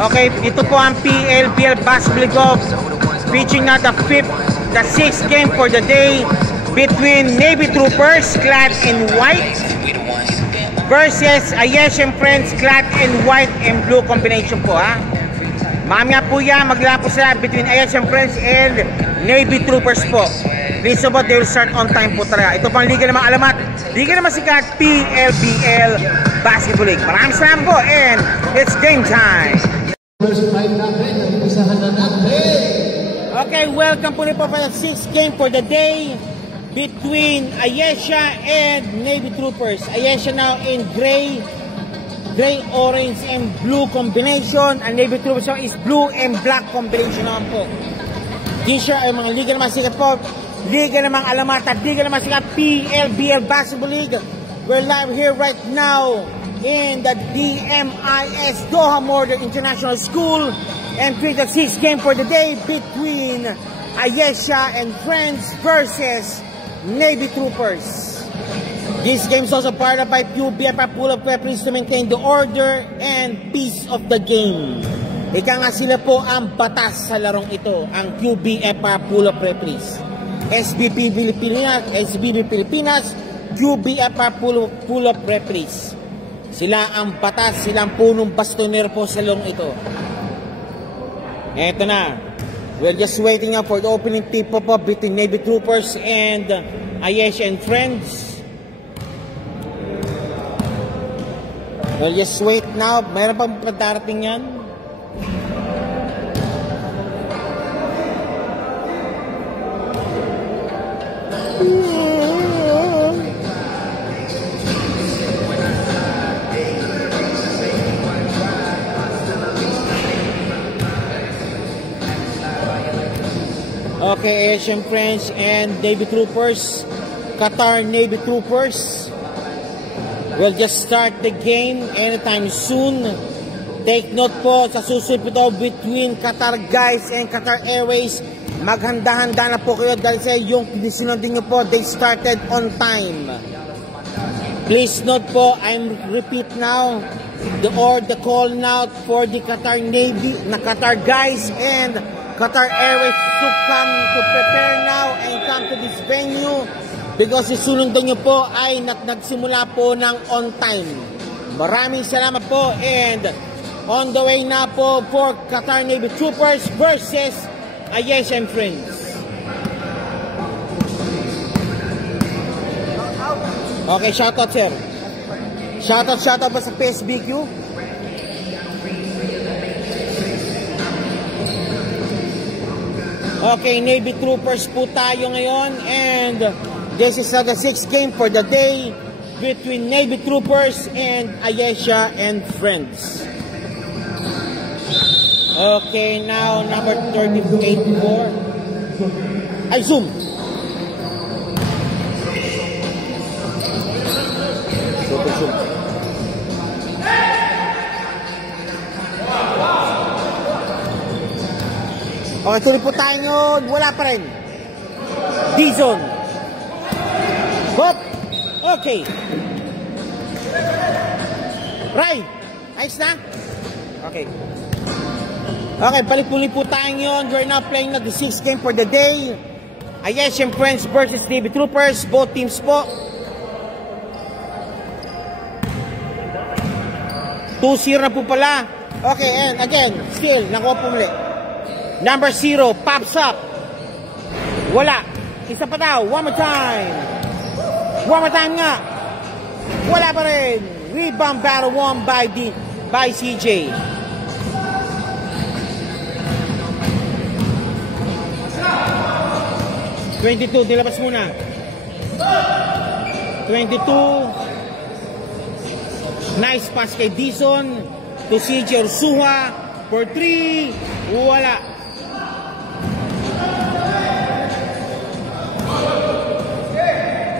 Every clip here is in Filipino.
Okay, ito po ang PLBL Basketball League of featuring na the 6th game for the day between Navy Troopers clad in white versus Ayesh and Friends clad in white and blue combination po ha. Mamaya po yan, maglapo sila between Ayesh and Friends and Navy Troopers po. Please about they will start on time po talaga. Ito pang liga namang alamat, liga naman sikat PLBL Basketball League. Maraming salamat po and it's game time. Okay, welcome po po para 6th game for the day between Ayesha and Navy Troopers. Ayesha now in gray, orange, and blue combination. And Navy Troopers now is blue and black combination naman po. T-shirt ay mga liga naman sikat po. Liga namang alamat at liga naman sikat PLBL Basketball League. We're live here right now in the DMIS Doha Modern International School and play the 6th game for the day between Ayesha and Friends versus Navy Troopers. This game is also part of by QBFR pool of referees to maintain the order and peace of the game. Ika nga sila po ang batas sa larong ito, ang QBFR pool of referees. SBP Pilipinas, QBFR pool of referees. Sila ang batas, silang punong bastoner po sa long ito. Eto na. We're just waiting up for the opening tip-off between Navy Troopers and Ayesh and Friends. We'll just wait now. Mayroon pang darating yan. Okay, Asian Friends and Navy Troopers, Qatar Navy Troopers will just start the game anytime soon. Take note po sa susunod po between Qatar guys and Qatar Airways. Maghanda-handa na po kayo dahil sa yung sinunod nyo po, they started on time. Please note po, I'm repeat now, the call now for the Qatar Navy, Qatar guys and Qatar Airways to come to prepare now and come to this venue because isunod nyo po ay nagsimula po ng on time. Maraming salamat po and on the way na po for Qatar Navy Troopers versus Ayesh and Friends. Okay, shoutout sir. Shoutout pa sa PSBQ. Okay, Navy Troopers po tayo ngayon and this is the 6th game for the day between Navy Troopers and Ayesha and Friends. Okay, now number 38 for ay zoom. Zoom. Okay, tuloy po tayo ngayon. Wala pa rin. D-zone. Hop. Okay. Right. Ayos na? Okay. Okay, balik-puli po tayo ngayon. We're now playing the 6th game for the day. Ayesh and Friends versus Navy Troopers. Both teams po. 2-0 na po pala. Okay, and again, still, nakuha po muli. Number 0 pops up. Wala. Isa pa daw. One more time. One more time nga. Wala pa rin. Rebound battle won by CJ. $22. Nilabas muna. 22. Nice pass kay Dison to CJ Ursuha for 3. Wala.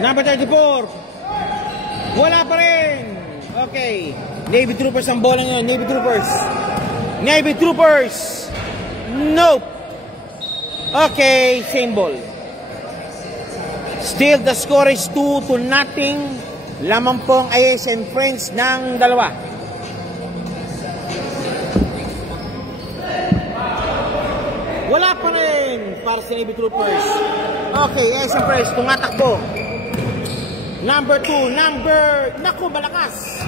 Number 34. Wala pa rin. Okay. Navy Troopers ang bola ngayon. Navy Troopers. Navy Troopers. Nope. Okay. Same ball. Still the score is 2-0. Lamang po ang Ayesh and Friends ng dalawa. pa rin para sa Navy Troopers. Okay, Asian Press, tumatakbo. Number 2, naku, malakas.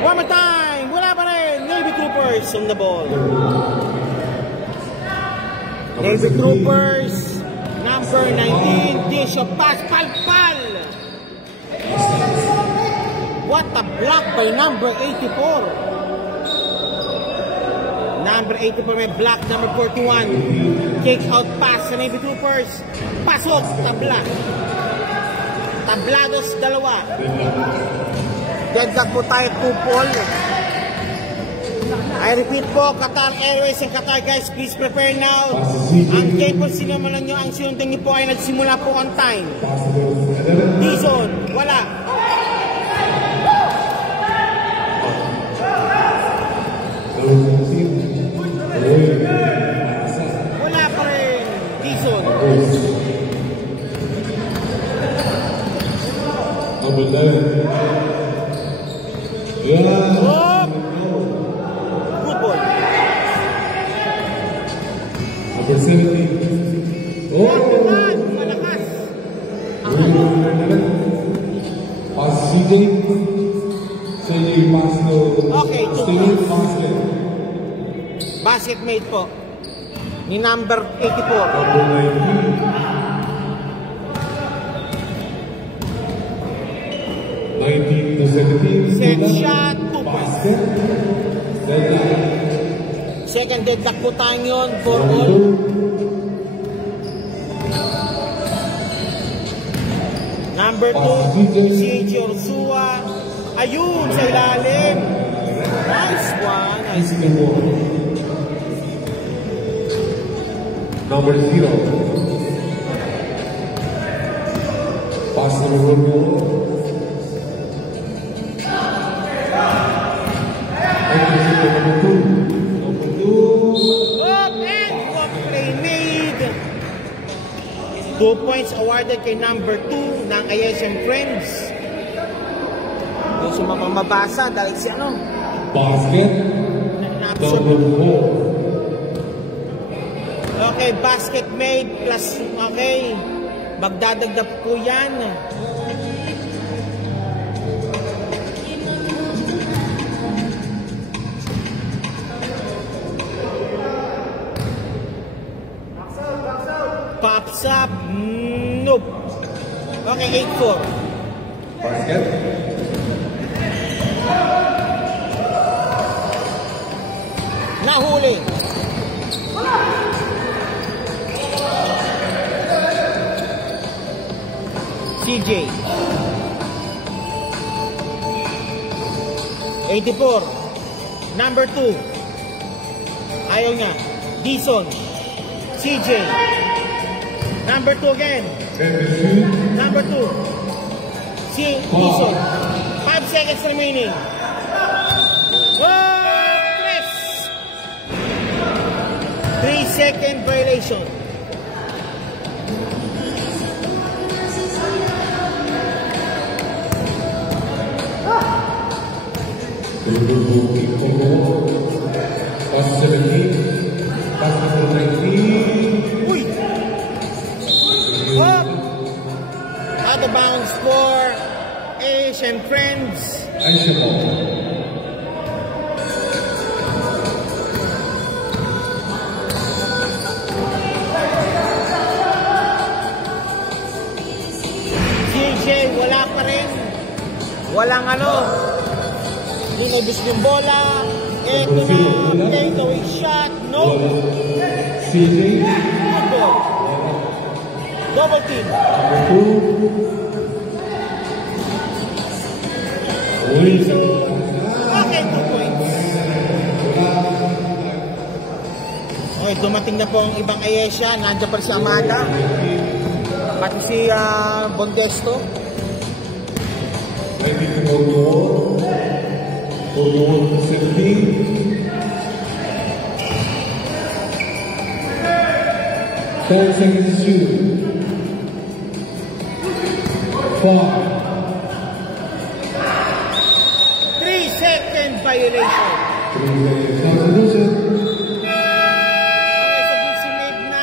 One more time, wala pa rin. Navy Troopers on the ball. Navy Troopers, number 19, dish of pass, pal. What a block by number 84. Number 84 may block, number 41. Kick out pass sa Navy Troopers. Pasok, tabla. Tablados, dalawa. Deadlock po tayo, 2-ball. I repeat po, Qatar Airways and Qatar guys, please prepare now. Ang game po sinumanan nyo, ang sinunting nyo po ay nagsimula po on time. Dizon, wala. Wala pa rin, Dizon. Oh! Good ball. Number 17. Oh! Malakas. Pass CJ. CJ pass to Okay, Steven Basket. Basket made po. Ni number 84. Number 19 to 17. Set shot, 2 points. Basket. Deadline. Second deadlock po tayo yun for all. Number 2, CJ Orsua. Ayun, sa ilalim. Nice one. Nice one. Number 0. Pass to Romeo. Up and one play made. 2 points awarded kay number 2 ng ISM Friends. Gusto mabasa dahil si ano? Basket. Number 4. Okay, basket made plus, okay. Magdadagdag po yan. Pops up. Nope. Okay, 8-4. Basket. Nahuli. CJ. 84. Number 2. Ayaw niya. Dizon. CJ. Number 2 again. Number 2. Si Dizon. 5 seconds remaining. Oh, press. 3-second violation. Pass 17. Pass number 19. Uy! Up! Out of bounds for Asian Friends. Aisha ball. CJ, wala pa rin. Walang ano. Inibis yung bola. Ito na. Take away shot. No. CJ. Good ball. Double team. Number 2. So, okay, 2 points. Okay, dumating na po ang ibang Ayesha. Nandiyan pa si Amada. Pati si Bondesto. Ready to go to all. Go to all to 17. 10 seconds to shoot. 5. 3-second violation. 3 seconds. Substitution. Okay, so busy made na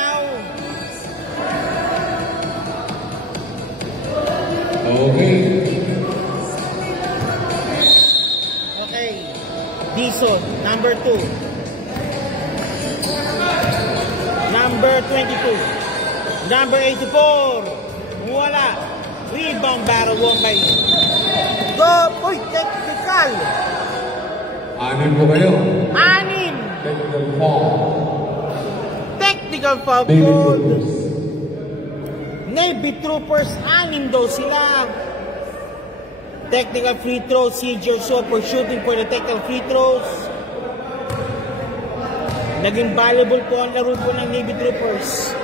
Pasok. Number 2. Number 22. Number 84. Wala. Rebound battle won by go. Uy, technical. 6 po kayo. 6. Technical foul. Technical foul called. Navy Troopers, 6 daw sila. Technical free throw, si Jerso for shooting for the technical free throws. Naging valuable po ang laro po ng Navy Troopers.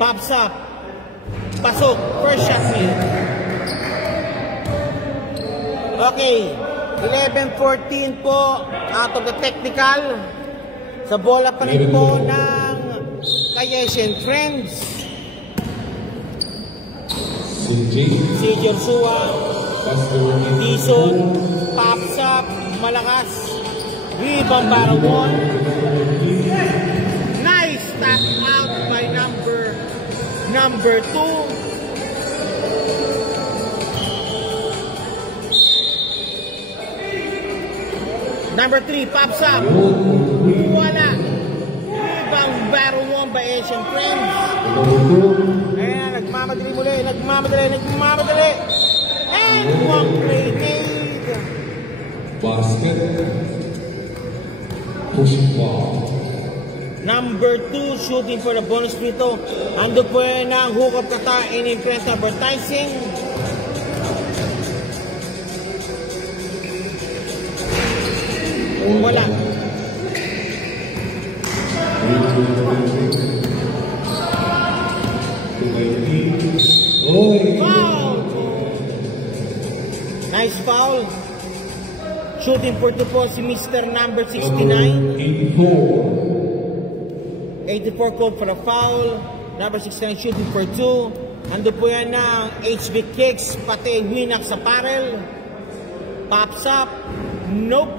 Pops up. Pasok. First shot niya. Okay. 11-14 po out of the technical. Sa bola pa rin po ng Ayesha and Friends. Si Joshua. Dison. Pops up. Malakas. Rebound battle 1. Nice tap out by number 2. Number 3, pops up. Wala. Rebound battle 1 by Asian Friends. Ayan, nagmamadali muli. Nagmamadali. And one play made. Basket. Pushing ball. Number 2, shooting for the bonus dito. Ando po yan ang hook-up kata in Friends advertising. Wala. Foul! Nice foul. Shooting for 2 po si Mr. number 69. 84 called for a foul. Number 69 shooting for 2. Ando po yan ng HB Kicks, pati Winx Apparel. Pops up. Nope.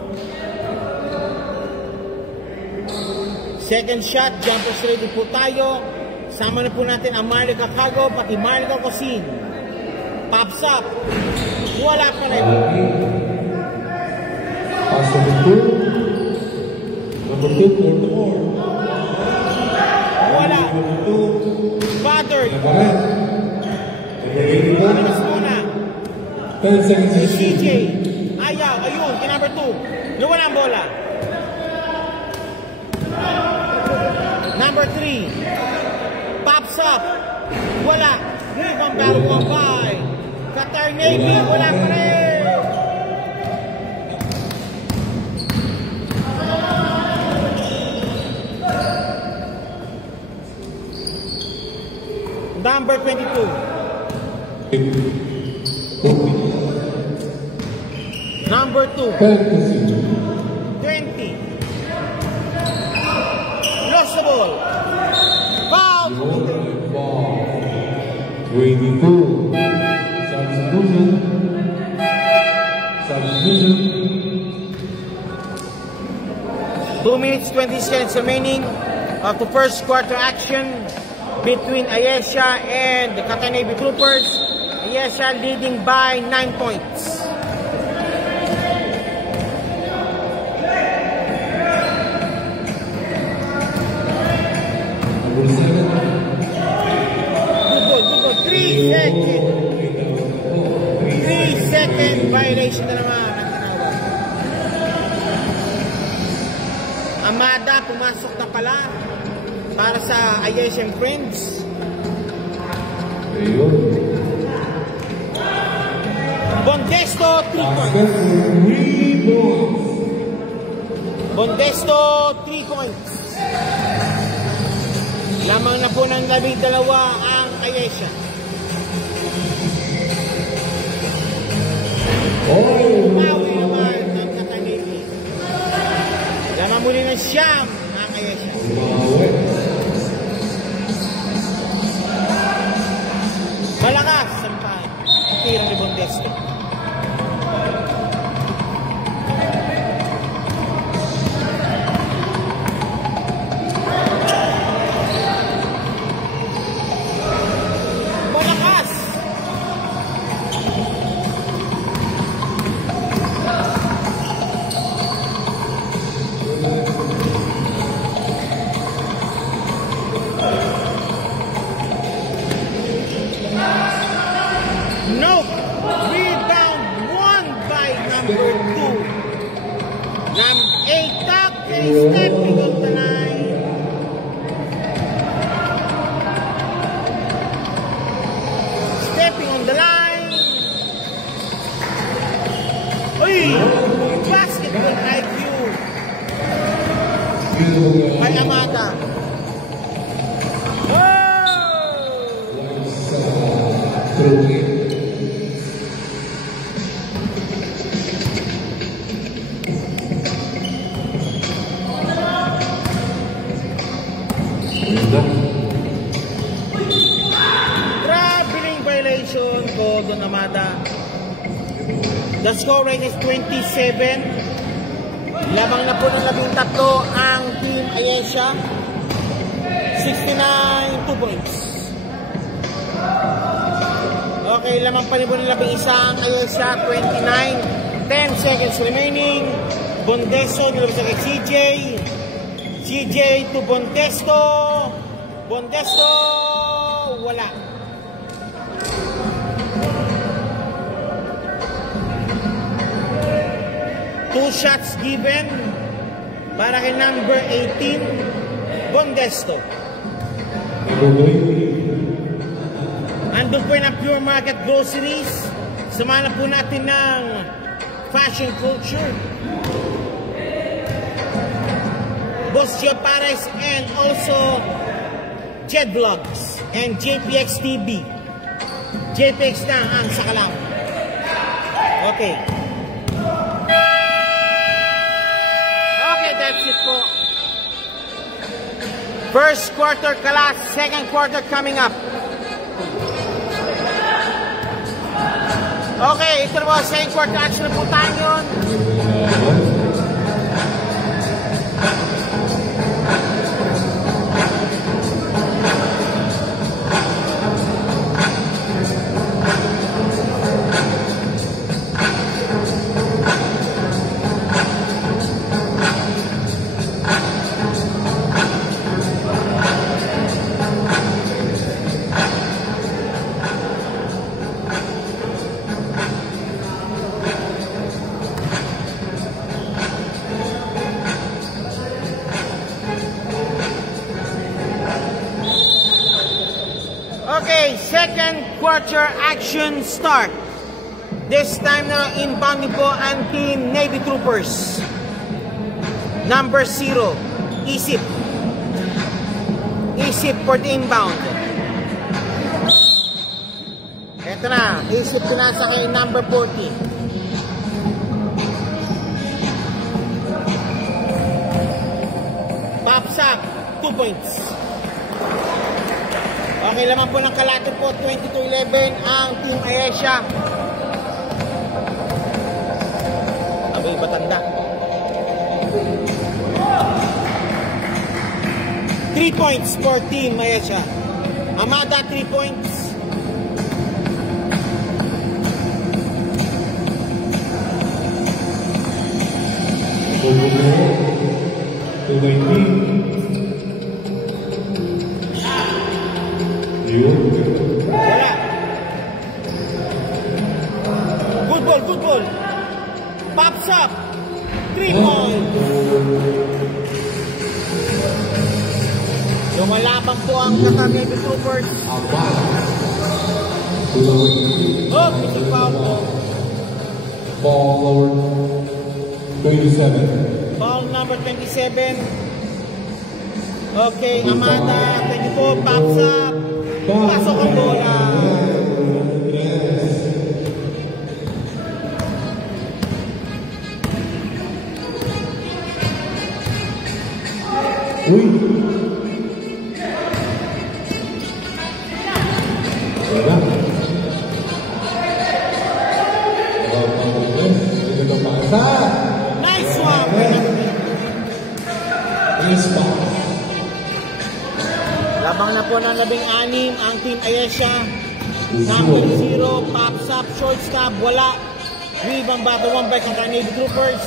Second shot, jumper straight po tayo. Sama na po natin ang Marlica Cago, pati Marlica Cosin. Pops up. Wala pa rin. Pass number 2. Number 2, for the more. Wala. Number 2. Battered. Number 81. Muna. 10 seconds to shoot. CJ. Ayaw. Ayun. Kay number 2. Nawala ang bola. Number 3. Pops up. Wala. Rebound battle 1 by Qatar Navy. Wala pa rin. Number 22. Number 2. 20. Lost the ball. Foul. 22. Substitution. 2 minutes 20 seconds remaining of the first quarter action between Ayesha and the Qatar Navy Troopers. Ayesha leading by 9 points. Good. 3 second violation na naman. Amada pumasok na pala para sa Ayesha and Friends. Bondesto 3 points. Bondesto 3 points. Lamang na po ng 12 ang Ayesha. Mawi naman ng Qatar Navy. Lamang muli ng siyam ang Ayesha. Malakas ang tiro ni Bondesto. Okay, stepping on the line. Stepping on the line. Uy! Basketball IQ. May Amata. Traveling violation ko doon, Amata. The score right is 27. Lamang na po ng 13 ang Team Ayesha. 69, 2 points. Okay, lamang pa rin po ng 11 ang Ayesha. 29, 10 seconds remaining. Bondesto, nilabas sa kay CJ. CJ to Bondesto. Bondesto, wala. Two shots given para kay number 18, Bondesto. Andun po yung Pure Market Groceries. Samahan po natin ng fashion culture. Boss Joe Pares and also Jed Vlogs and JPX TV. JPX na ang sakalam. Okay. That's it po. First quarter kalas, second quarter coming up. Okay, ito na po, second quarter action na po tayo yun. Okay, second quarter action start. This time na inbound po ang Team Navy Troopers. Number 0, Isip. Isip for the inbound. Ito na, Isip pinasa kay number 40. Pops up, 2 points. Okay, lamang po ng kalahati po, 22-11 ang Team Ayesha. Abay, batanda. 3 points for Team Ayesha. Amada, 3 points. Wala. Good ball. Pops up. 3 points. Lumalabang po ang Navy Troopers. Oh, missing foul po. Ball lower 27. Ball number 27. Okay, Amada, 24, pops up. Pasok ang bola. Uy! Wala. Nice one! Labang na po ng 16 ang Team Ayesha. Number 0, pops up, short stab, wala. Rebound back, 1 back ang Navy Troopers.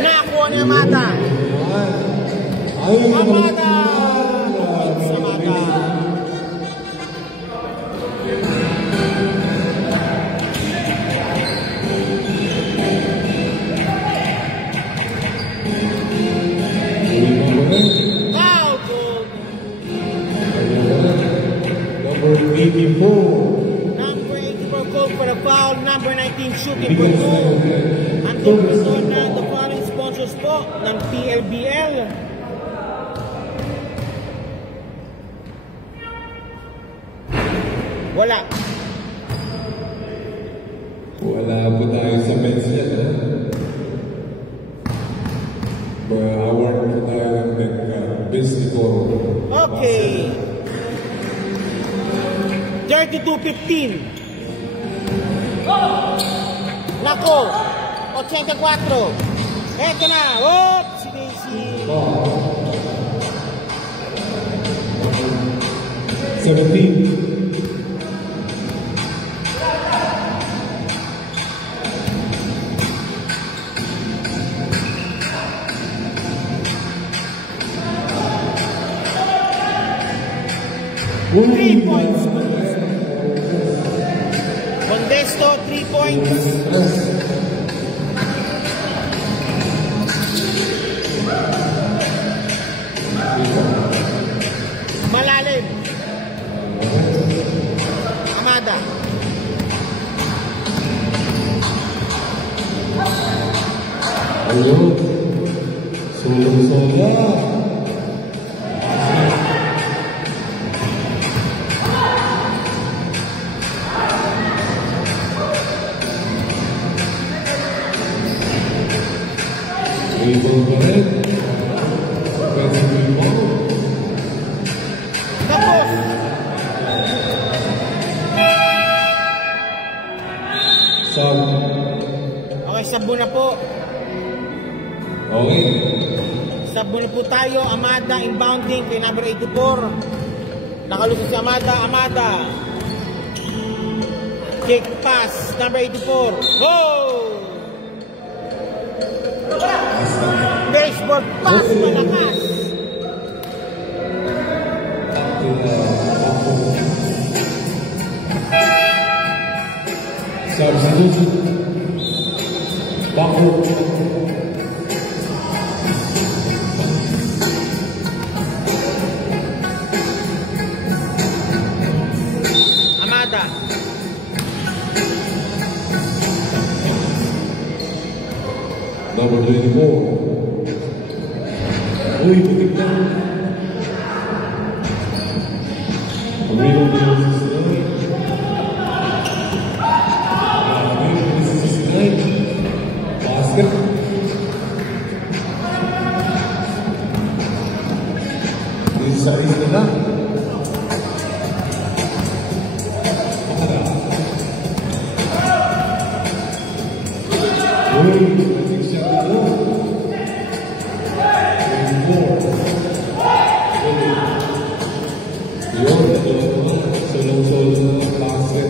Nakuha ni Amada. Amada! Amada. Ito na the following sponsors po ng PLBL. Wala. Wala po tayo sa men's yan, eh. Award po tayo ng best before. Okay. 32-15. Nako. 84. Eto na. Oops! Si Daisy. 17. Three points. Condesto, 3 points. Malalim. Amada. Ayun. Solo-solo. Rebound pa rin. Offensive rebound. Tapos. Sub. Okay, sabo na po. Okay. Sabo na po tayo. Amada inbounding kay number 84. Nakalusot si Amada. Amada. Kick pass. Number 84. Oh! Baseball pass. Malakas. Substitute. Bako. Amada. Number 24. Uy, putik na. Pumilo ko yung 69. Basket. Dito sa isa na. Uy, magic shot mo. 24. Yun, solo-solo basket.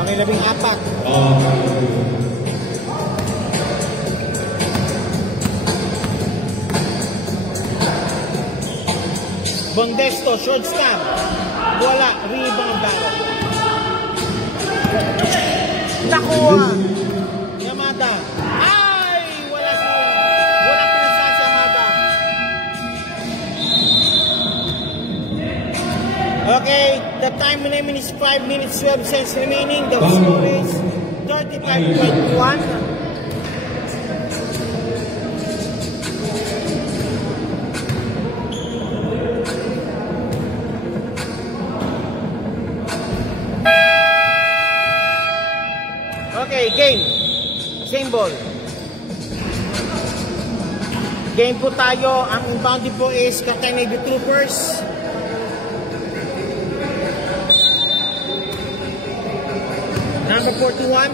Okay, 14. Bondesto, short stamp. Wala, rebound barrel. Nakuha. Yamada. Ay! Walang pinasan si Yamada. Okay, the time remaining is 5 minutes 12 seconds remaining. The score is 35-21. Okay, game. Same ball. Game po tayo. Ang inbounding po is Captain Navy Troopers. Number 41.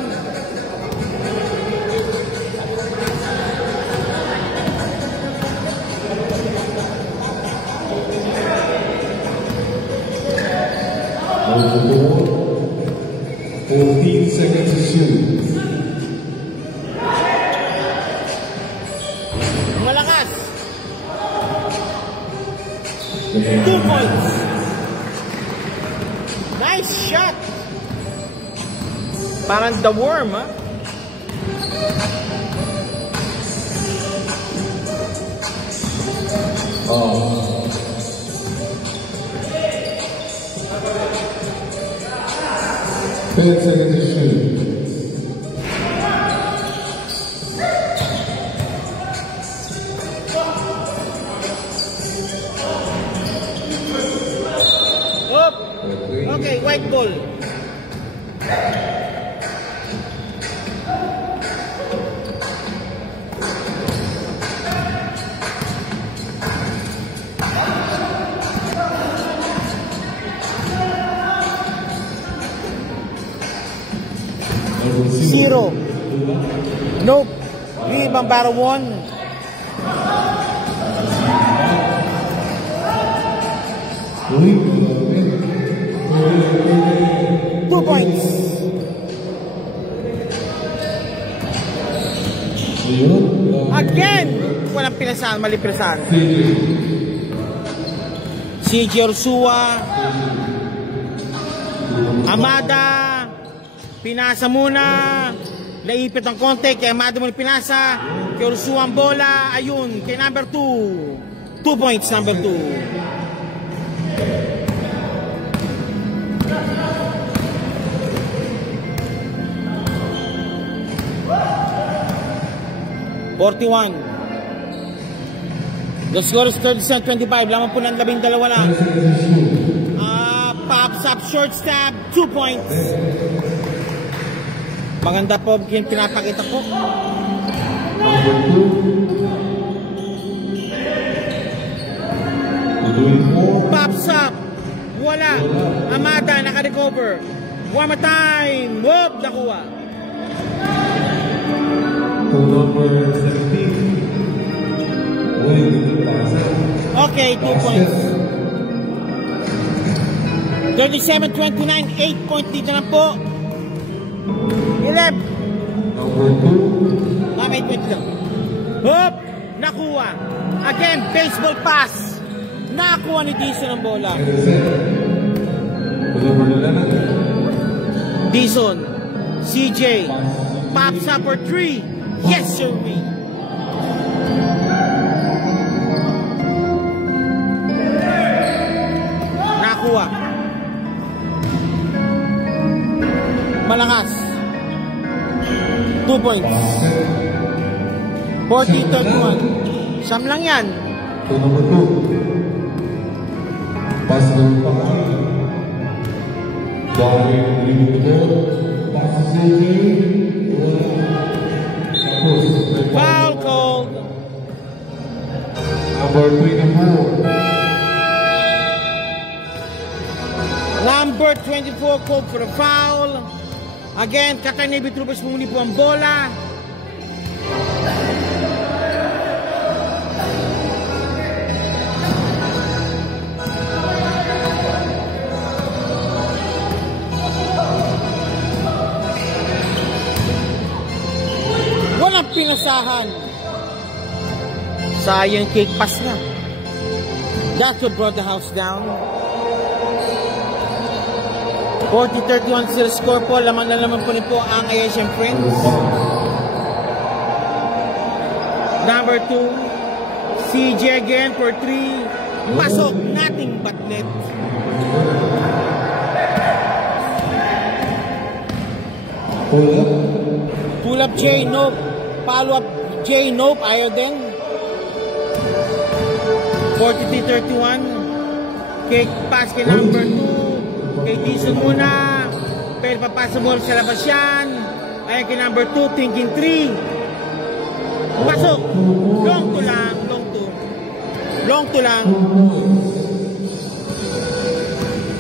Number 14 seconds to shoot. Malakas. 2 points. Nice shot. Parang the worm, ha? Oh. 10 seconds to shoot. 0. Nope. Lee Bambara 1. Two points. Again, walang pinasahan, mali pinasahan. CJ Ursua, Amada, pinasa muna, naipit ang konti, kay Amada muna pinasa, kay Ursua ang bola, ayun, kay number 2. 2 points, number 2. 41. The score is 37-25. Lamang po ng 12 lang. Pops up, short stab, 2 points. Maganda po yung pinapakita ko. Pops up. Wala. Amada, naka-recover. One more time. Whoop, nakuha. Number 17. Okay, 2 points. 37-29, 8 points dito na po. 11. Number 2. 8 points lang. Hop! Nakuha. Again, baseball pass. Nakuha ni Dizon ang bola. Dizon. CJ. Pops up for 3. Yes, sir, me. Nakuha. Malakas. 2 points. 40-31. Siyam lang yan. Number 2. Pass number 5. Darwin Limuto. Pass CJ. Foul called. Number 24. Number 24 called for a foul. Again, Qatar Navy Troopers muli po ang bola. Walang pinasahan. Sayang cake pass na. That's what brought the house down. 40-31 sila score po. Lamang na naman po ang Asian Friends. Number 2. CJ again for 3. Pasok. Nothing but net. Pull up J. Nope. Follow up J. Nope. Ayaw din. 43-31. Cake pass kay number 2. Kay Dizon muna. Pero papasa mo sa labas yan. Ayan kay number 2. Thinking 3. Pasok. Long to lang. Long to. Long to lang.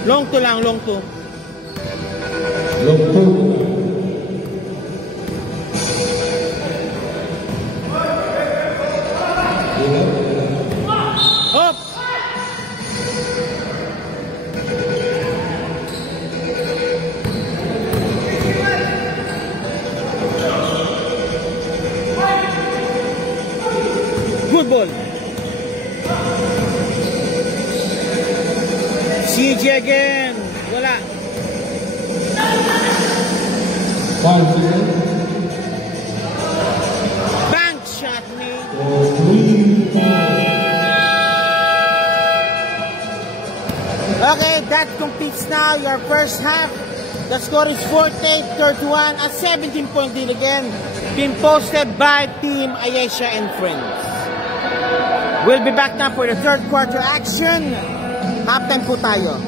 Long to lang. Long to. Long to. Hop. Good ball. CJ again. Wala. 5 seconds. Bank shot me. Okay, that completes now your first half. The score is 48-31, a 17-point lead again, being posted by Team Ayesha and Friends. We'll be back now for the third quarter action. Halftime po tayo.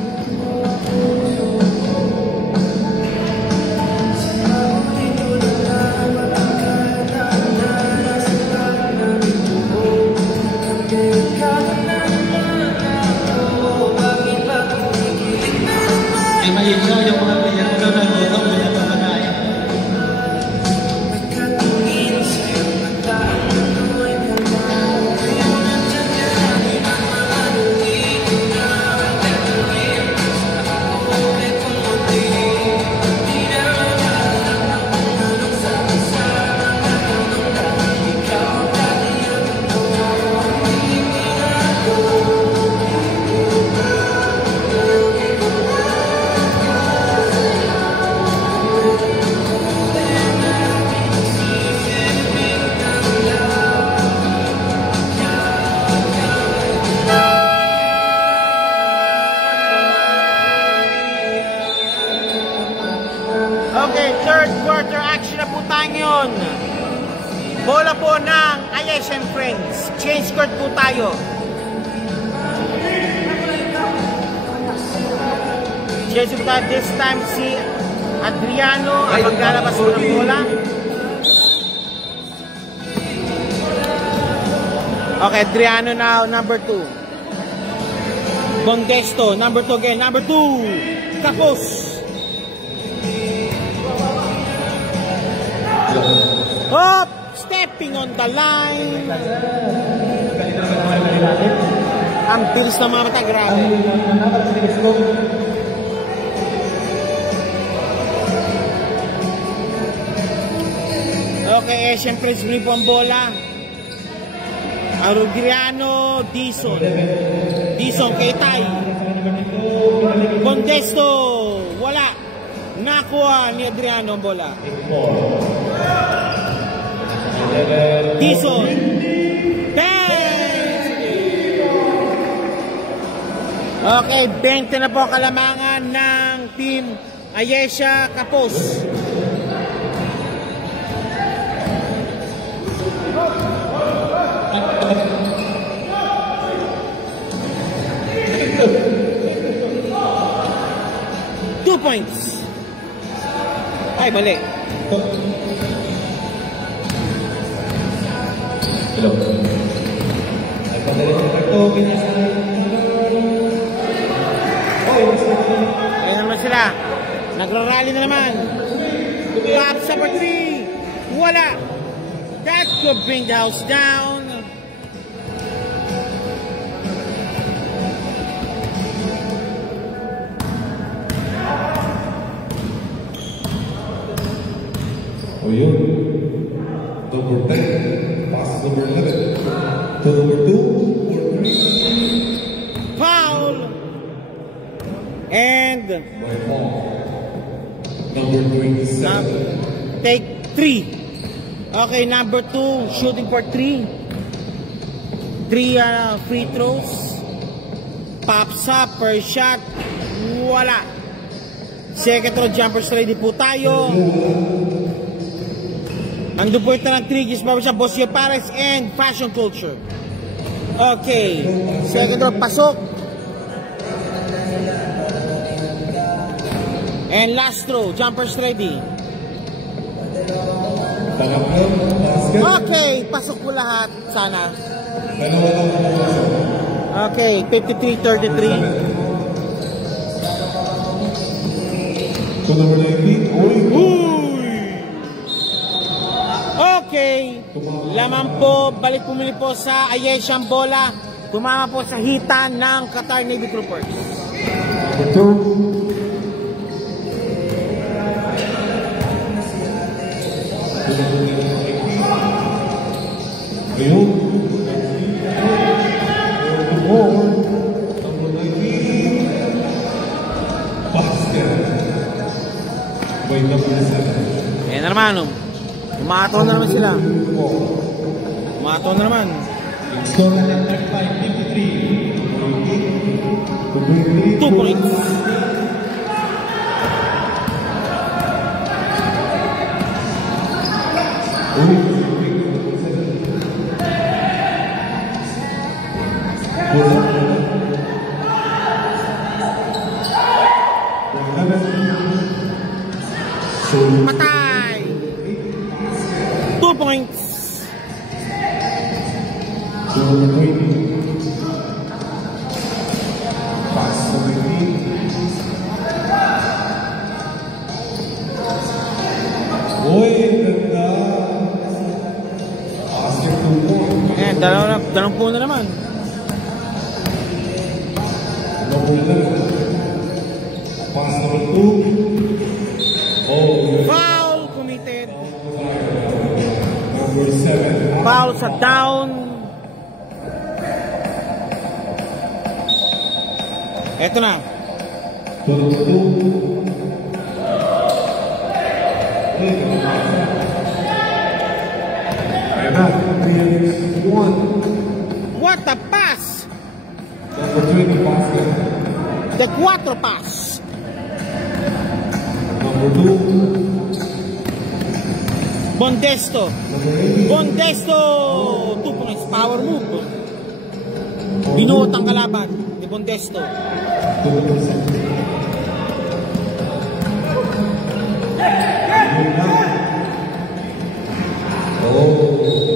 lang yun. Bola po ng Ayesian Friends. Change court po tayo. Change court tayo. This time si Adriano ang maglalabas po ng bola. Okay, Adriano now, number 2. Bondesto, number 2 again. Number 2. Tapos. Hop! Stepping on the line. Ang bilis na mga mata, grabe. Okay, siyempre sumili po ang bola. Arugriano, Dison. Dison kay Tay. Bondesto, wala. Nakuha ni Adriano ang bola. Dison. Okay, 20 na po kalamangan ng team Ayesha Kapos. Two points. Ay, balik. Hello. Ayan naman sila. Nagra-rally na naman. Top sa for 3. Wala. That could bring the house down. Oh, yun. Number 10. Pass number 11. To number 2 or 3. Foul. And By ball. Number 27. take 3. Okay, number 2 shooting for 3. 3 free throws. Pops up per shot. Wala. Second row jumpers ready po tayo. Ang dupuit na ng Trigis Barbershop, Bosio Pares and Fashion Culture. Okay. Second row, pasok. And last row, jumpers ready. Okay, pasok po lahat. Sana. Okay, 53-33. To number 19. Okay. Laman po, balik pumili po sa Ayesian bola. Tumama po sa hitan ng Qatar Navy Troopers. Ayan na naman, Tumato na naman sila. Tumato na naman. Score at 5-53. 2 points. Patay. 2 points. Dalawang po na naman. Foul committed. Foul sa down. Eto na. What a pass! The 4 pass. Number 2. Bondesto. Bondesto! 2 points. Power move. Binuot ang kalaban ni Bondesto.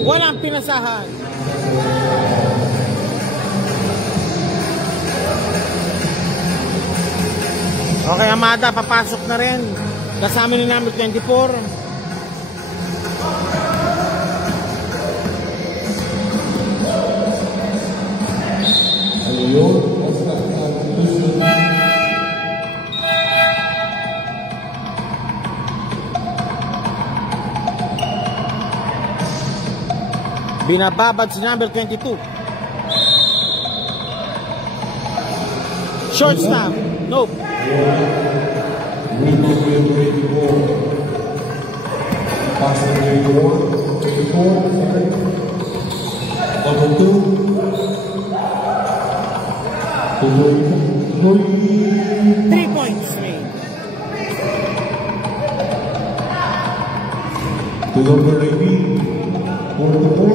Walang pinasahan. Okay, Amada, papasok na rin. Kasama ni number 24. Binababad si number 22. Short stop. Nope. Three points made. To number 18, 44.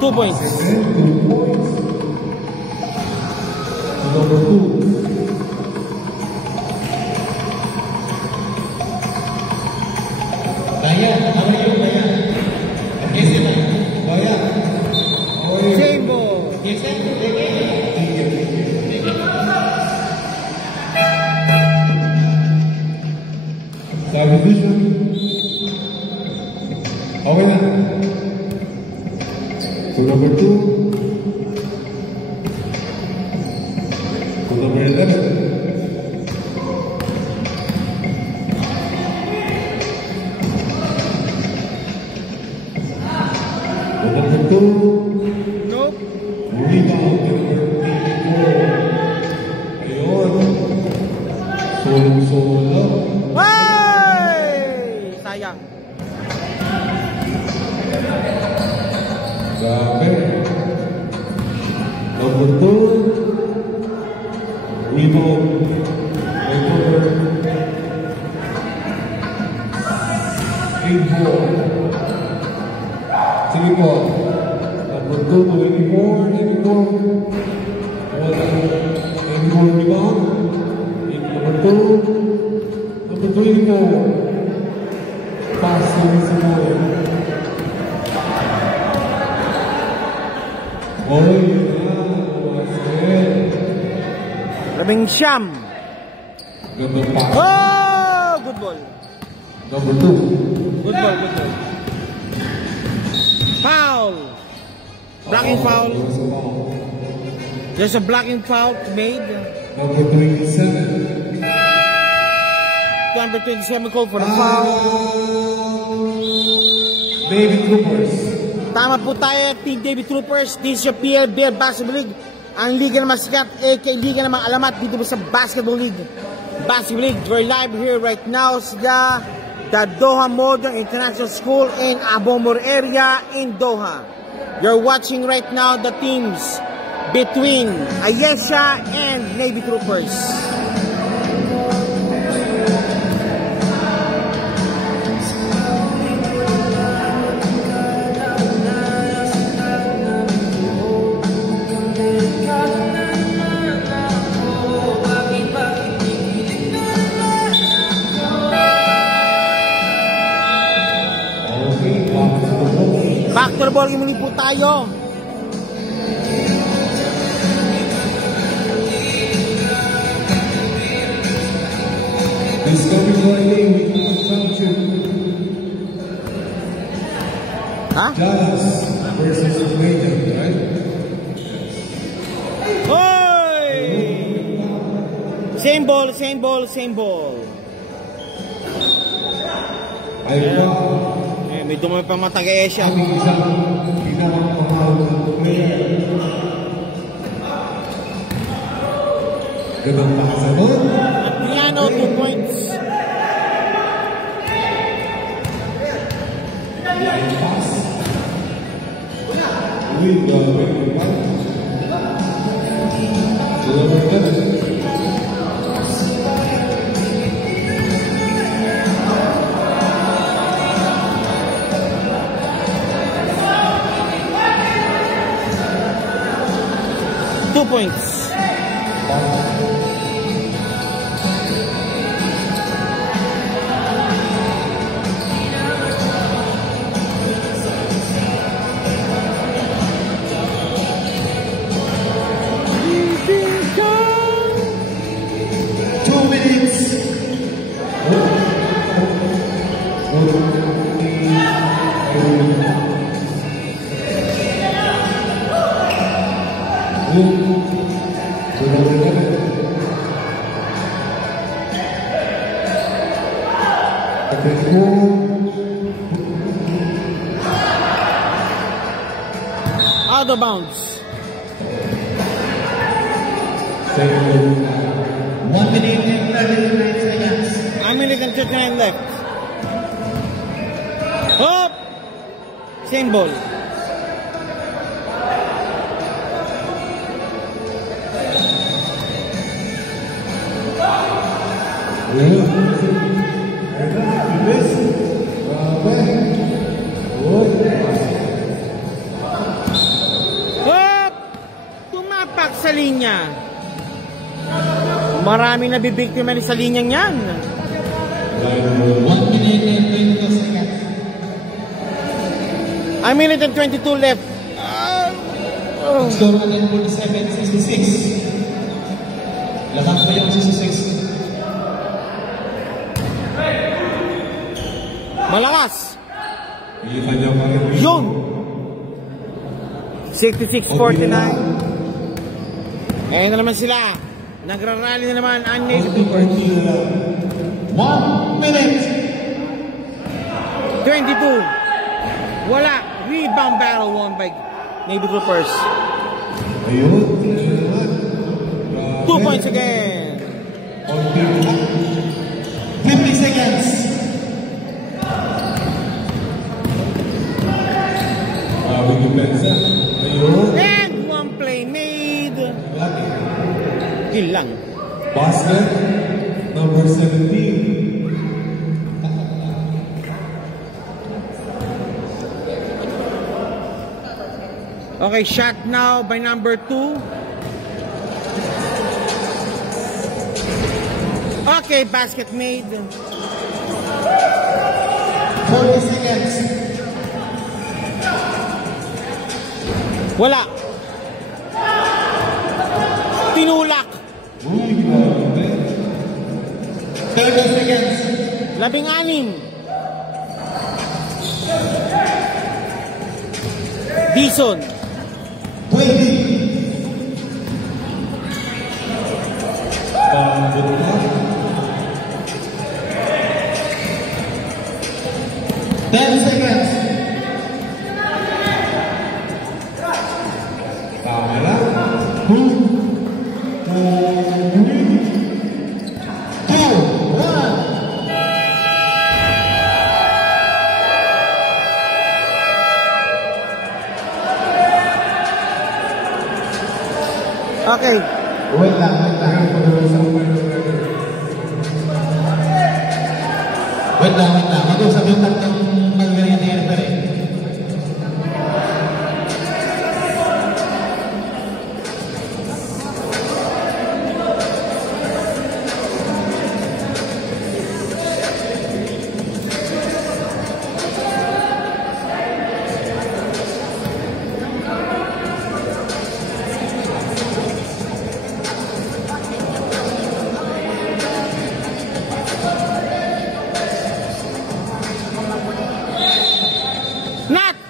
2 points. 2 points. To number 2. Same ball. Subdivision. Okay na. To number 2. To number 11. To number 2. Nope. Rebound number 84. Ayun. Solo lang. Hey! Sayang. Grabe. Number 2. Rebound. Recover. 8-4. Sige po. Number 2 to 84. 84 rebound. Number 2. Number 24. Pass to Simone. Oy, Labing siyam. ganda pass. Oh! Good ball. Number 2. Good ball, good ball. Foul. Blocking foul. There's a blocking foul made. Number 27. Number 27 called for the foul. Baby Troopers. Tama po tayo, Team David Troopers. This is your PLBL Basketball League. Ang liga na masikat, aka liga na mga alamat dito sa Basketball League. Basketball League, we're live here right now sa the Doha Modern International School in Abomor area in Doha. You're watching right now the teams between Ayesha and Navy Troopers. Back to the ball game muli po tayo. This coming Friday, we can championship. Ha? Dallas versus Atlanta, right? Hoy! Same ball, same ball, same ball. Ay pa. May dumami pang mga taga-Asia. Ang isang pinakamahal na player. Gandang pakasa doon. Adriano, 2 points. Line pass. With the breaking back. To number 10. 2 points. Out of bounds. 1 minute and 39 seconds. 1 minute and 39 left. Hop! Same ball. Hop! Tumapak sa linya. Marami na bibiktima sa linyang yan. 1 minute and 22 seconds. 1 minute and 22 left. Score natin 47-66. Lahat pa yung 66. Malakas. Yun. Yun. 66-49. Ngayon na naman sila. Nagrarally na naman ang Navy Troopers. 1 minute. 22. Wala. Rebound battle won by Navy Troopers. 2 points again. 50 seconds. And one play made. Yun lang. Basket number 17. Okay, shot now by number 2. Okay, basket made. 40 seconds. Wala. Tinulak. 30 seconds. 16. Bison. 20. 10 seconds. Tama lang. 2, 1. Okay. Wait lang. Mag-usap yung tatlong magaling na referee.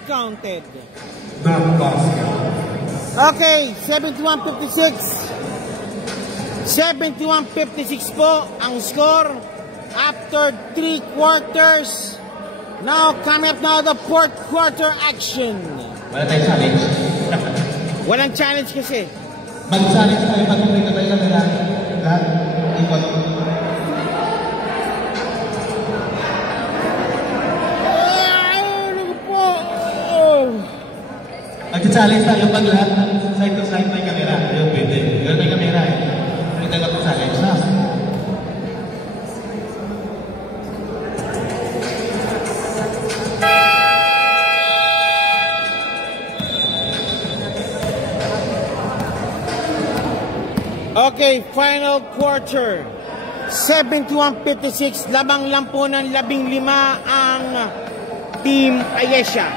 Counted. Not basket. Okay, 71-56. 71-56 po ang score after 3 quarters. Now, coming up now the 4th quarter action. Wala tayong challenge. Walang challenge kasi. Mag-challenge tayo pag kumplito tayo na lahat. Ikot. Mag-challenge tayo pag lahat side to side may camera. Yun, pwede. Yun may camera eh. Pwede ka mag-challenge na. Okay, final quarter. 71-56. Labang lang po ng 15 ang Team Ayesha.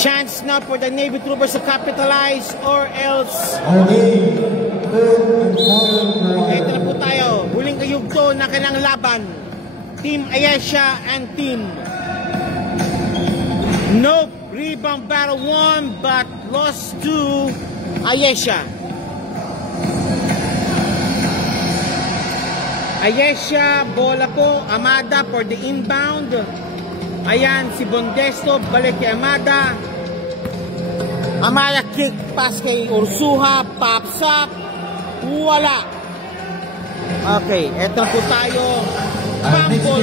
Chance now for the Navy Troopers to capitalize or else. Ito na po tayo. Huling kayugto na kailang laban. Team Ayesha and Team. Nope. Rebound battle won but lost to Ayesha. Ayesha, bola po, Amada for the inbound. Ayan, si Bondesto, balik kay Amada. Amada kick, pass kay Ursuha, pops up. Wala. Okay, eto po tayo. Fumble.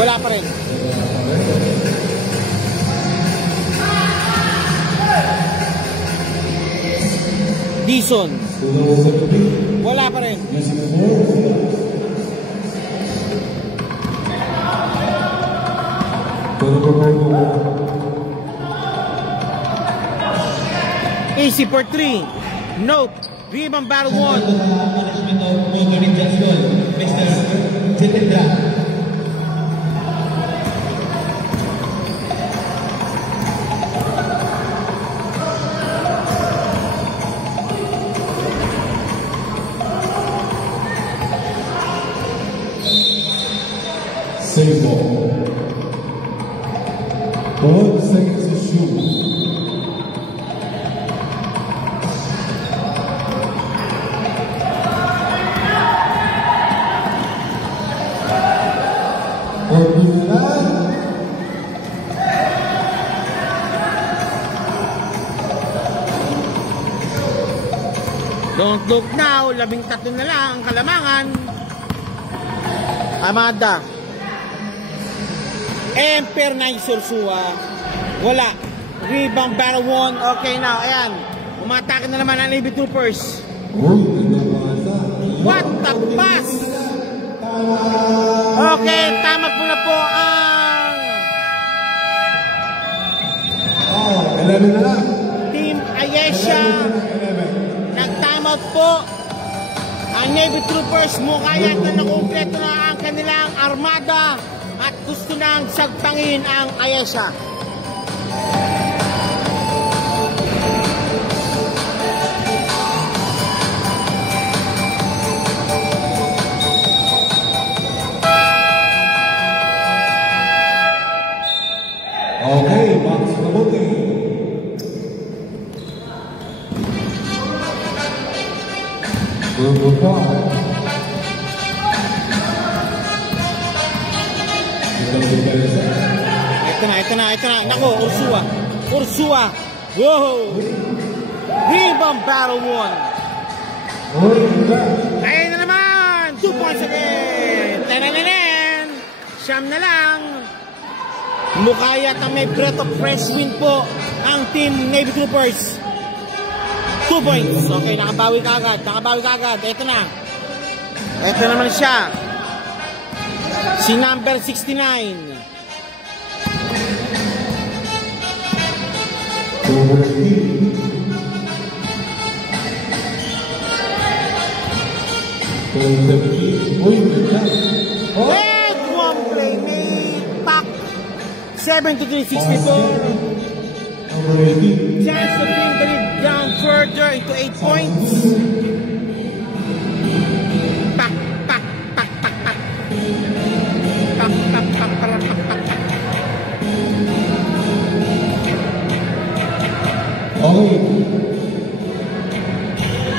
Wala pa rin. Dison. Wala pa rin. Easy for 3. Nope. Rebound battle 1. Save ball. 1 second to shoot. Don't look now. 13 na lang ang kalamangan. Amada. Emper na Sursua. Wala. Rebound battle 1. Okay now. Ayan. Umatake na naman ang Navy Troopers. What the pass? Okay. Tama po na po ang 11 na lang. Team Ayesha. Nag-timeout po ang Navy Troopers. Mukha yata na kumpleto na ang kanilang armada at gusto nang sagpangin ang Ayesha. Okay, box mabuti. Number 5. Ito na. Nako, Ursua. Whoa! Rebound battle 1. Ayun na naman! 2 points again! Tanananan! Siyam na lang. Mukha yata may breath of fresh wind po ang Team Navy Troopers. 2 points. Okay, nakabawi ka agad. Ito na. Ito naman siya. Si number 69. Wait, one play made back. 73-64. Chance to bring the lead down further into 8 points. Pak.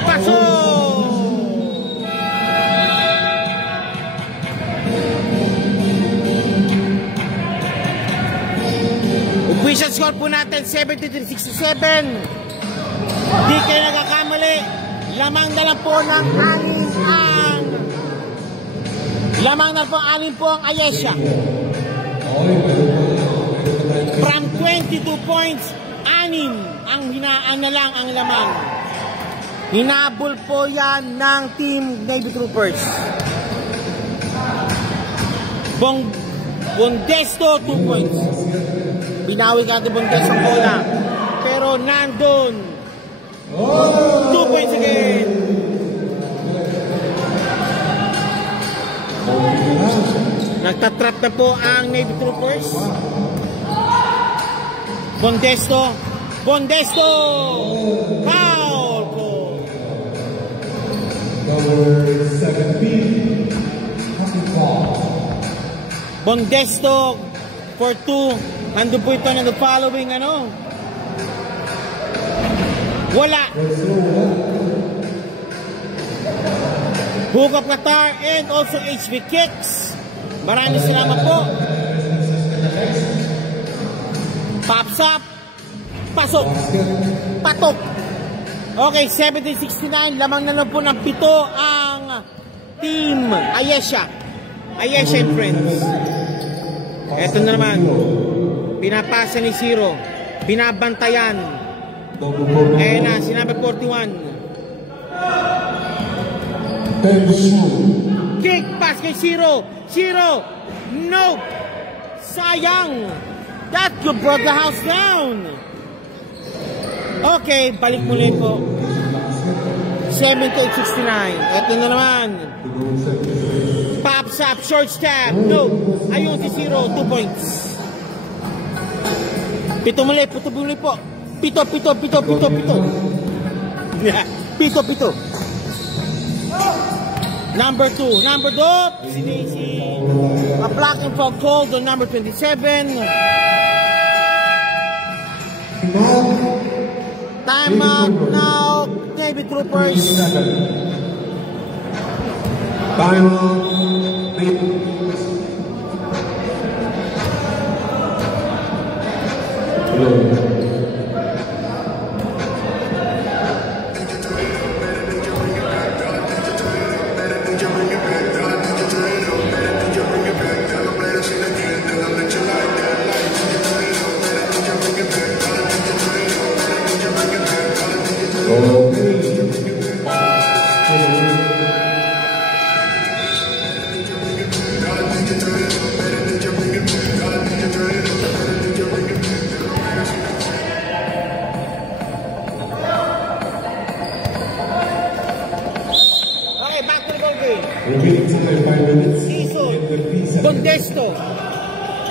Paso! Official score po natin 73-67. Di kayo nagkakamali. Lamang na lang po ng anim po ang Ayesha. From 22 points, 6 ang hinaan na lang ang lamang. Hinabol po yan ng Team Navy Troopers. Bondesto 2 points. binawi ka ni Bondesto ang bola. Pero nandun. 2 points again. Nagtatrap na po ang Navy Troopers. Bondesto. Bondesto! Foul po. Number 17, Bondesto for 2. Nandun po ito na the following ano. Wala. Hook of Qatar and also HV kicks. Maraming salamat po. Pops up. Pasok. Patok. Okay, 17-69. Lamang na lang po ng 7 ang Team Ayesha. Ayesha and Friends. Eto na naman. Pinapasa ni Zero. Binabantayan. Ayan na, sinabi 41. Kick pass kay Zero. Zero. Nope. Sayang. That could brought the house down. Okay, balik muli po. 17-69. Ito na naman. Pops up, short stab. No. Ayun si Zero, 2 points. Pito muli po. Pito. Pito. Number 2. Number 2. Si Daisy. A blocking for cold on number 27. Time out now, Navy Troopers. time out, hello.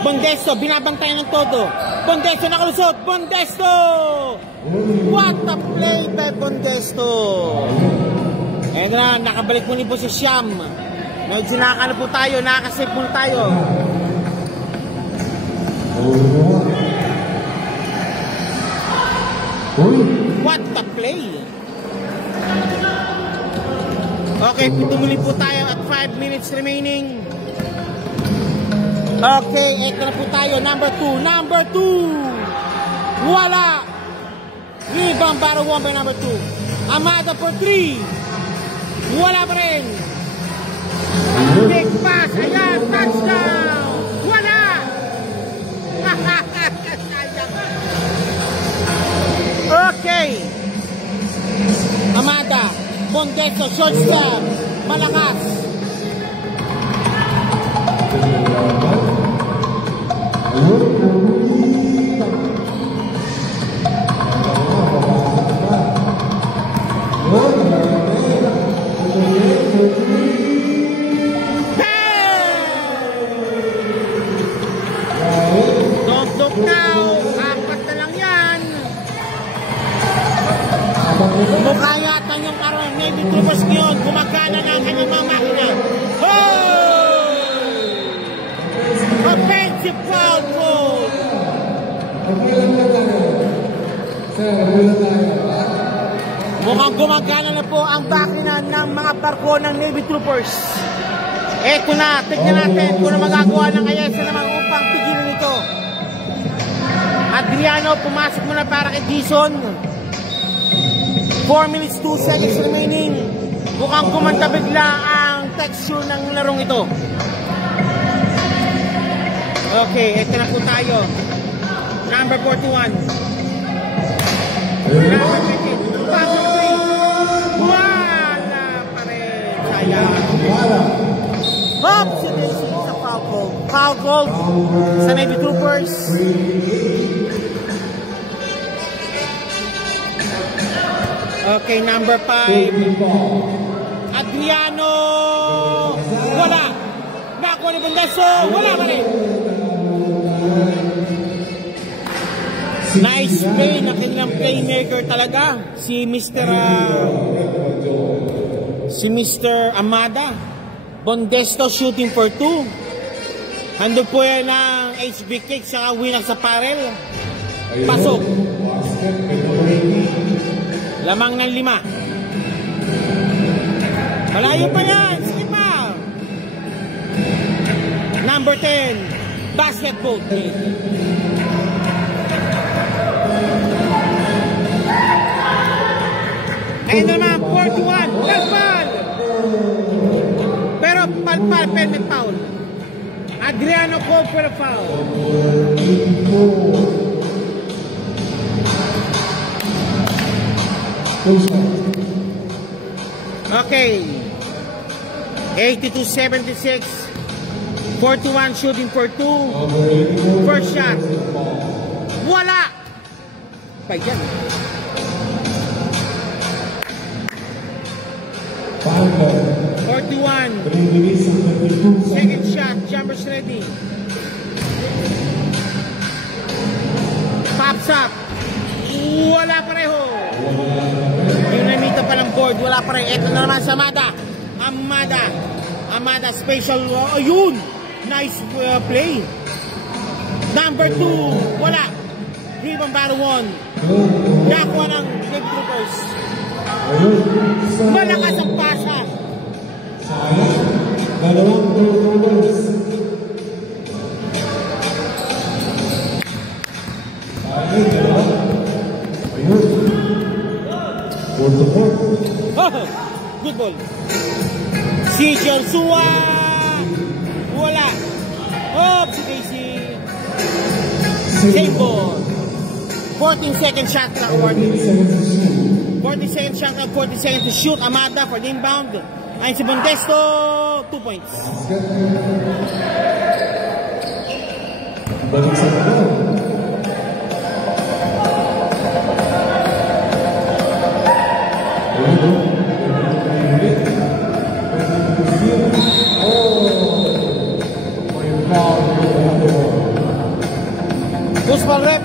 Bondesto, binabantayan ng todo. Bondesto nakalusot. Bondesto! What a play by Bondesto! Ayan na, nakabalik muli po si Siam. Medyo nakakano po tayo, nakakasave po tayo. What a play! Okay, tumuli po tayo at 5 minutes remaining. Okay, eto na po tayo. Number 2. Wala. Rebound battle 1 by number 2. Amada for 3. Wala pa rin. Big pass. Ayan, touchdown. Wala. Okay. Amada. Bondesto, short stab. Malakas. Don't look now. Apat na lang yan. Mukha yata yung karoon. Navy Troopers ngayon. Gumagana na ang kanyang mga makina. Offensive foul goal. Mukhang gumagana na po ang makina ng mga barko ng Navy Troopers. Eto na, tignan natin kung ano magagawa ng Ayesha naman upang pigilan ito. Adriano, pumasok muna para kay Jason. 4 minutes 2 seconds remaining. Mukhang kumanta bigla ang texture ng larong ito. Okay, eto na po tayo. Number 41. Number 15. Wala pa rin. Sayang. Hop! Si Daisy sa foul Foul call sa Navy Troopers. Okay, number 5. Adriano. Wala. Nakuha ni Bondesto. Wala pa rin. Nice play na kanilang playmaker talaga. Si Mr. Amada. Bondesto shooting for 2. Handog po yan ng HB kick sa winner sa parel. Pasok. Lamang ng 5. Malayo pa yan. Sige pa. Number 10. Basketball team. Ayun naman, 41. Palpal. Pero palpal, penalty foul. Adriano called for a foul. Okay. 82-76. 41 shooting for 2. First shot. Wala. Pa yan. 41. Second shot. Jumpers ready. Pops up. Wala pareho. Yung namita pa ng board. Wala pareho. Ito na naman sa Amada. Amada special. Ayun. Nice play. Number 2. Wala. Rebound battle 1. Nakuha ng Navy Troopers. Malakas ang pasa. Good ball. Si Joshua. Wala. Si Daisy. Same ball. 14 second shot na awarded. 40 second shot na 40 second to shoot. Amada for the inbound. Ayun si Bondesto. 2 points. Balik sa kanan. Pusball rep.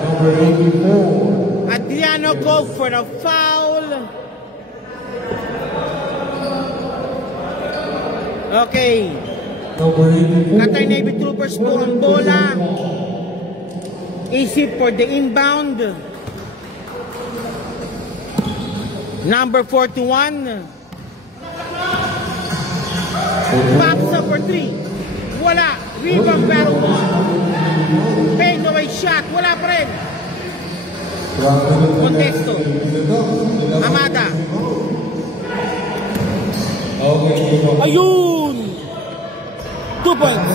Number 84. Adriano called for the foul. Okay. Qatar Navy Troopers po ang bola. Easy for the inbound. Number 41. Pops up for 3. Wala. Rebound battle 1. Fade away shot. Wala pa rin. Bondesto. Amada. Ayun! 2 points.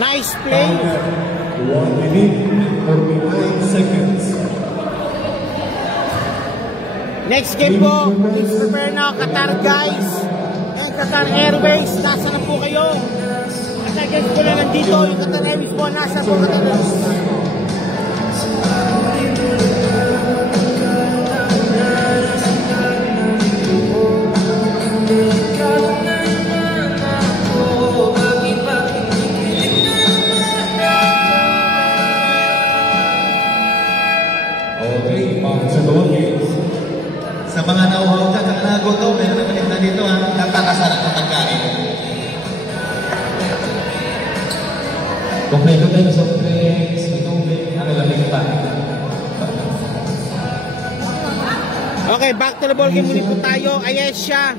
Nice play. 1 minute, 49 seconds. Next game po, please prepare na Qatar guys and Qatar Airways. Nasa na po kayo? Qatar guys po na nandito. Yung Qatar Airways po, nasa po Qatar Airways. Okay, sa bawang games. Sa mga nauhaw dyan, sa nagutom, meron na palit na dito ha. Napakasarap ng pagkain. Kompleto tayo sa drinks, tubig, nakalamig pa. Okay, back to the ball game muli po tayo. Ayesha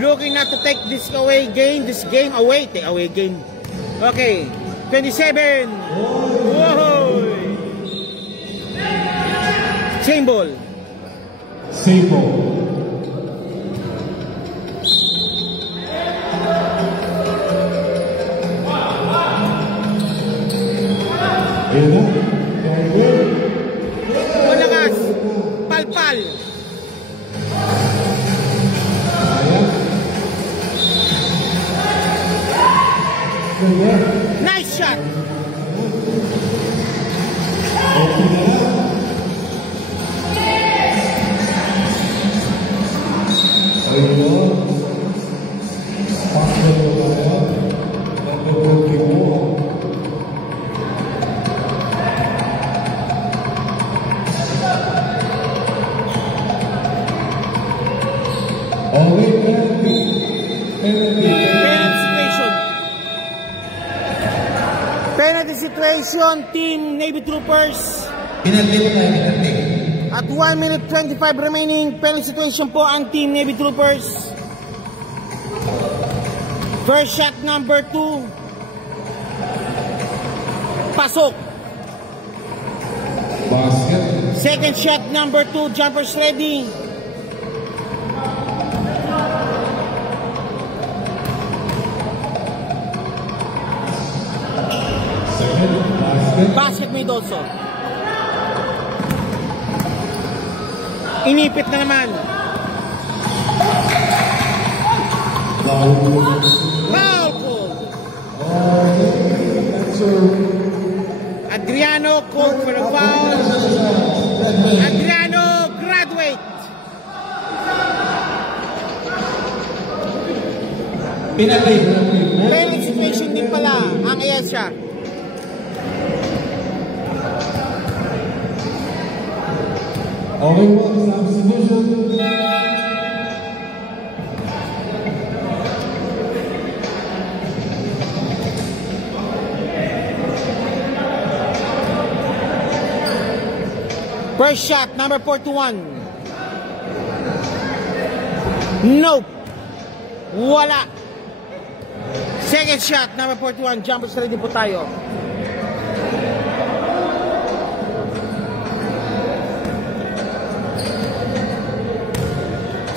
looking not to take this away game. Away game. Okay, 27. Whoa! Same ball. Same ball. Malakas. Palpal. Nice shot. Penalty situation, Team Navy Troopers. Penalty po tayo, penalty. At 1 minute 25 remaining, penalty situation po ang Team Navy Troopers. First shot number 2. Pasok. Basket. Second shot number 2, jumpers ready. Second. Basket. Basket made also. Inipit na naman. Foul call. Adriano called for a foul. Adriano graduate. Penalty. Penalty situation din pala ang Ayesha. Okay po, substitution. First shot, number 41. Nope. Wala. Second shot, number 41. Jumpers ready po tayo.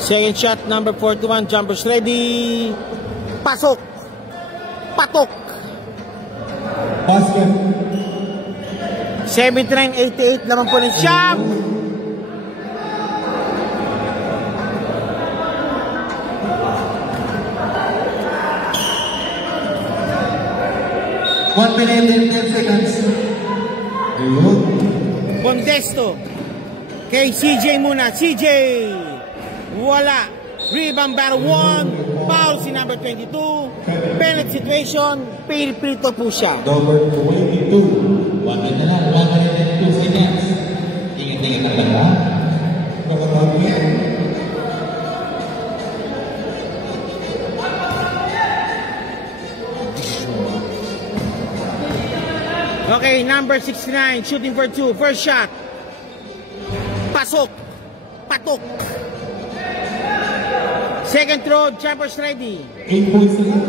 Second shot, number 41. Jumpers ready. Pasok. Patok. Basket. 79-88 naman po ng shot. One minute and 10 seconds. Bondesto. Kay CJ muna. CJ. Wala. Rebound battle 1. Foul si number 22. Penalty situation. Pilipilito po siya. Number 22. 1 minute na lang. 1 minute and 2 seconds. Tingin-tingin na lang ha. Okay, number 69, shooting for 2. First shot. Pasok. Patok. Second throw, jumpers ready. 8 points na lang.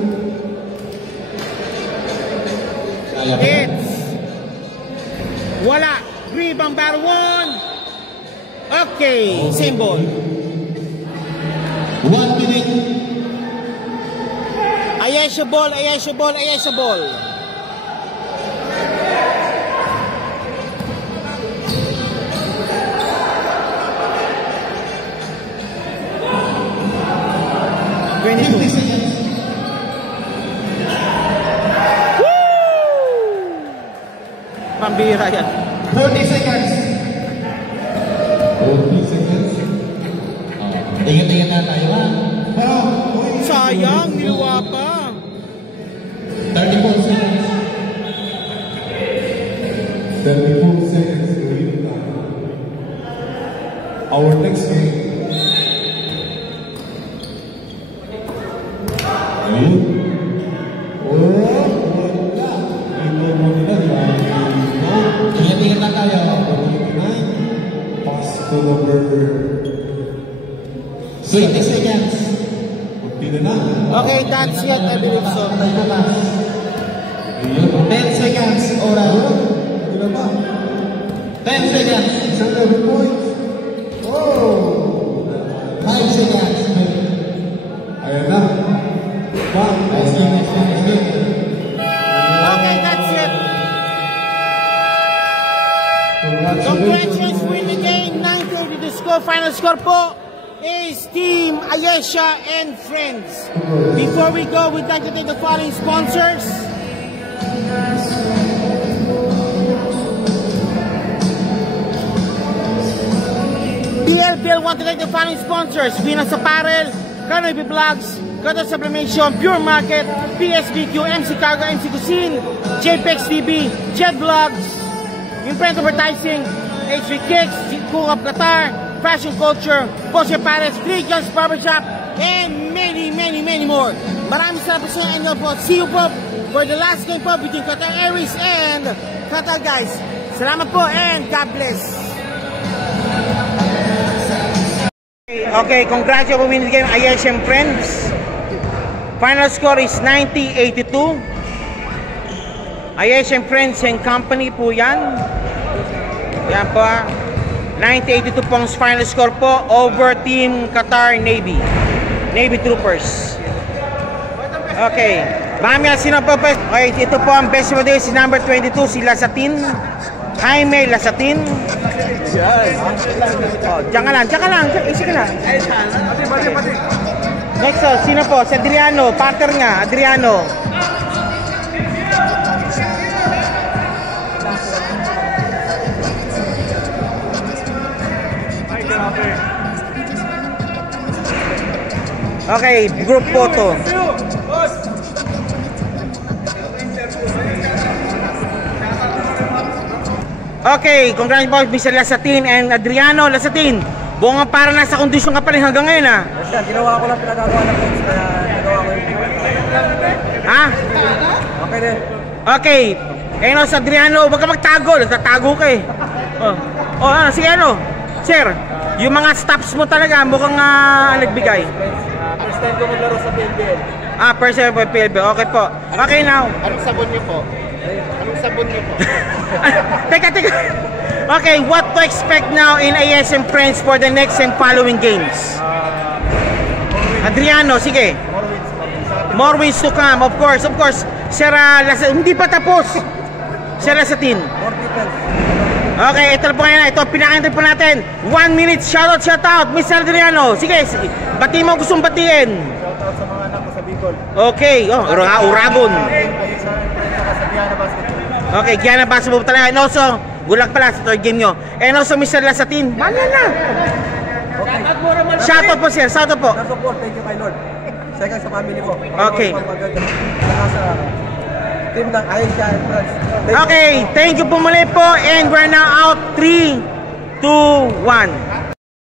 It's wala. Rebound battle 1. Okay, same ball. 1 minute. Ayesha ball, Ayesha ball, Ayesha ball. Pambira yan. 40 seconds. 40 seconds. Tingin-tingin na tayo ha. Sayang, niluwa pa. 34 seconds. 34 seconds. Our next game. Ayun. Tingin-tingin na tayo. Pass to number 20 seconds. Okay, that's it, I believe so. 10 seconds. Oras. 10 seconds. 5 seconds. Ayan na. Okay, that's it. Congratulations, win the game. 9-30 to score. Final score po is Team Ayesha and Friends. Before we go, we'd like to thank the following sponsors. Bill want to thank the following sponsors: Venus Apparel, Canopy Vlogs, Kata Sublimation, Pure Market, PSBQ, MC Cargo, MC Cuisine, JPEX TV, Jet Vlogs, Imprint Advertising, HV Kicks, Cool Up Qatar, Fashion Culture, Porsche Paris, Three Guns Barbershop, and many more. Maraming salamat sa inyo po. See you po for the last game po between Qatar Airways and Qatar, guys. Salamat po and God bless. Okay, congrats on winning the game, Ayesha and Friends. Final score is 90-82. Ayesha and Friends and Company po yan. Yan po. 90-82 po ang final score po over Team Qatar Navy. Navy Troopers. Okay. Mamaya sino po? Okay, ito po ang best of the day, si number 22, si Lasatin. Jaime Lasatin. Oh, jangan lang. Isi ka lang. Next, sino po? Si Adriano, partner nga, Adriano. Okay, group photo. Okay, congratulations Mr. Lasatin and Adriano. Lasatin, buong para nasa kondisyon ka pa rin hanggang ngayon, ha? Ginawa ko lang pinagagawa ng coach, kaya nagawa ko yung... Ha? Okay din. Okay. Eh no, sa Adriano, wag ka magtago. Nagtatago ka eh. Sige ano? Sir, yung mga staffs mo talaga mukhang nagbigay. First time ko maglaro sa PLBL. First time po PLBL. Okay po. Okay now. Anong sabon niyo po? Teka. Okay, what to expect now in AS and Friends for the next and following games? Adriano, sige. More wins to come, of course. Sir, hindi pa tapos. Sir Lasatin. Okay, ito po ngayon. Ito, pinakantay po natin. 1 minute, shoutout. Mr. Adriano. Sige, bati mo gustong batiin. Shoutout sa mga anak ko sa Bicol. Okay, Uragon. Okay, Giana Basketball talaga. And also, good luck pala sa third game nyo. And also, Mr. Lasatin, manya na. Shoutout po, sir. Shoutout po. Support, thank you kay Lord. Second sa family ko. Okay. Sa team ng Ayesha and Friends. Okay, thank you po muli po. And we're now out 3, 2, 1.